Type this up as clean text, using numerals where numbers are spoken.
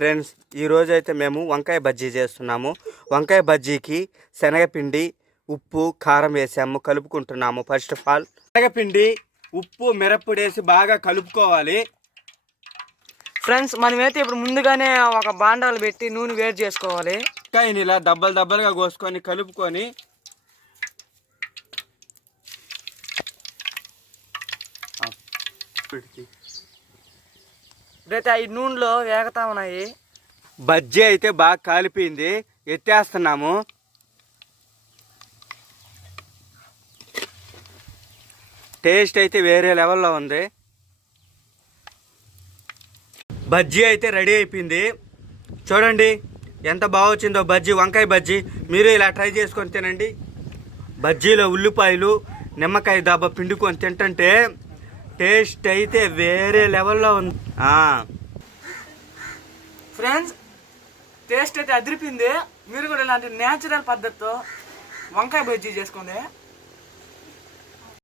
Friends, ఈరోజు అయితే మేము వంకాయ బజ్జీ చేస్తున్నాము. వంకాయ బజ్జీకి శనగపిండి, ఉప్పు, కారం వేసాము, కలుపుకుంటున్నాము. ఫస్ట్ ఆఫ్ ఆల్ శనగపిండి, ఉప్పు, మిరప్పొడి వేసి బాగా కలుపుకోవాలి. ఫ్రెండ్స్, మనమైతే ఇప్పుడు ముందుగానే ఒక బాండాలు పెట్టి నూనె వేడి చేసుకోవాలి. వంకాయని ఇలా దబ్బలుగా కోసుకొని కలుపుకొని ఇప్పుడైతే ఈ నూనెలో వేగతా ఉన్నాయి. బజ్జీ అయితే బాగా కాలిపోయింది, ఎత్తేస్తున్నాము. టేస్ట్ అయితే వేరే లెవెల్లో ఉంది. బజ్జీ అయితే రెడీ అయిపోయింది. చూడండి ఎంత బాగా వచ్చిందో బజ్జీ, వంకాయ బజ్జీ. మీరు ఇలా ట్రై చేసుకొని తినండి. బజ్జీలో ఉల్లిపాయలు, నిమ్మకాయ దాబా పిండుకొని తింటుంటే టేస్ట్ అయితే వేరే లెవెల్లో ఉంది. ఫ్రెండ్స్, టేస్ట్ అయితే అదిరిపోయింది. మీరు కూడా ఇలాంటి న్యాచురల్ పద్ధతితో వంకాయ బజ్జీ చేసుకోండి.